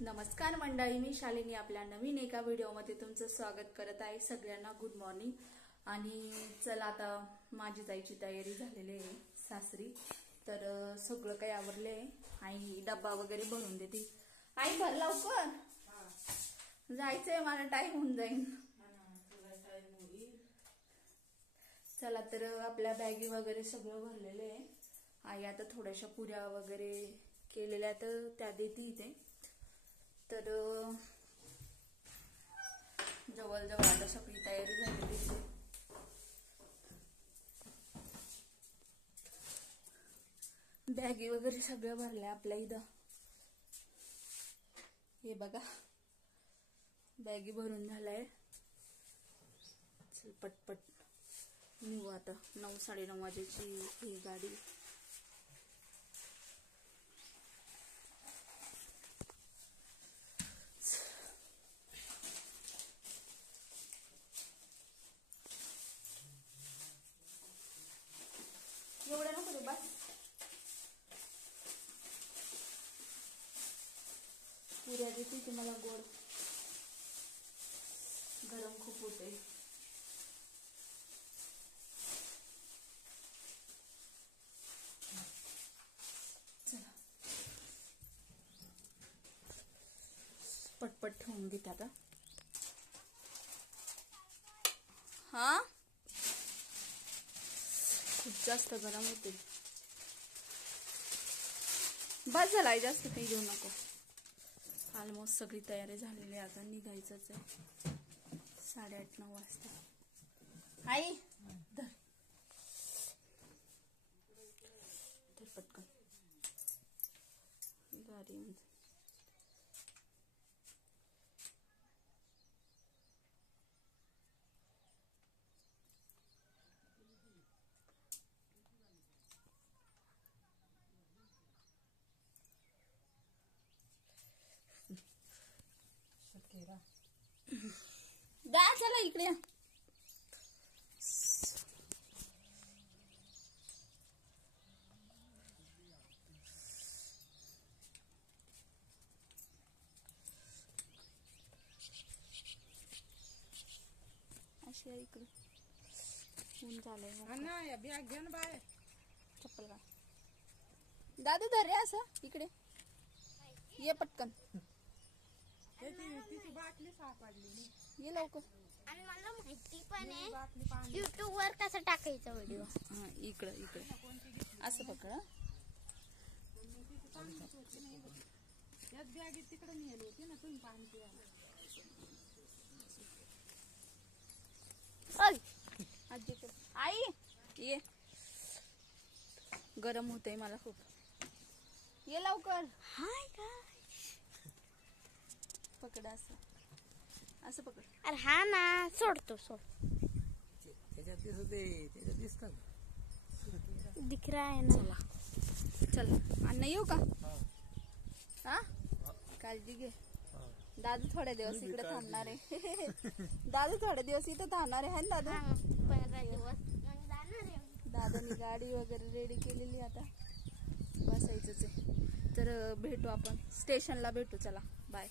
नमस्कार मंडळी, मी शालिनी आपल्या नवीन एका व्हिडिओमध्ये तुमचं स्वागत करत आहे. सगळ्यांना गुड मॉर्निंग. आणि चला, आता माझी जायची तयारी झालेली आहे सासरी. तर सगळं काही आवरले. आई डब्बा वगैरे भरून देते. आई भर लवकर, जायचंय मला, टाइम होऊन जाईल. चला, तर आपल्या बॅगी वगैरे सगळं भरलेलं आहे. आई आता थोड्याशा पुऱ्या वगैरे केलेल्या तर त्या देते इथे. तर जवळजवळ आता सगळी तयारी झालेली आहे. बॅगी वगैरे सगळं भरल्या आपल्या इथं. हे बघा, बॅगी भरून झालाय. चल पटपट निघू आता. 9-9:30 वाजेची ही गाडी. एवढं नको रे बस. पुऱ्या देते ती मला गोड. गरम खूप होते. चला पटपट ठेवून घेते आता. हा, खूप जास्त गरम होते. बस झालाय, जास्त काही घेऊ नको. ऑलमोस्ट सगळी तयारी झालेली आहे. आता निघायचंच आहे. 8:30-9 वाजता. आई धर धर पटकन, गाडी येऊन. दा चला इकडे. अशी आहे इकडे. ऊन झालंय. बॅग घे ना बाहेर. चप्पल का दादू धर रे. असं इकडे ये पटकन. बाटली सापडली. ये लवकर. आणि मला माहिती पण आहे युट्यूब वर कसं टाकायचा व्हिडिओ. हा, इकडे इकडे असं पकड. याच बॅगेत तिकडे नेली होती ना तुम्ही पाणी प्यायला. आजीकडे. आई ये, गरम होतंय मला खूप. ये लवकर. हाय काय पकड असं, असं पकड. अरे हा ना, सोडतो सोड. त्याच्यात दिसते, त्याच्यात दिसत दिख रहा है ना. चला चल अण्णा, येऊ का? हा, काळजी घे. दादू थोडे दिवस इकडे थांबणार आहे. दादू थोडे दिवस इथं थांबणार आहे ना दादू. 15 दिवस जाणार आहे. दादानी गाडी वगैरे रेडी केलेली. आता बसायचंच आहे. तर भेटू आपण स्टेशनला भेटू. चला बाय.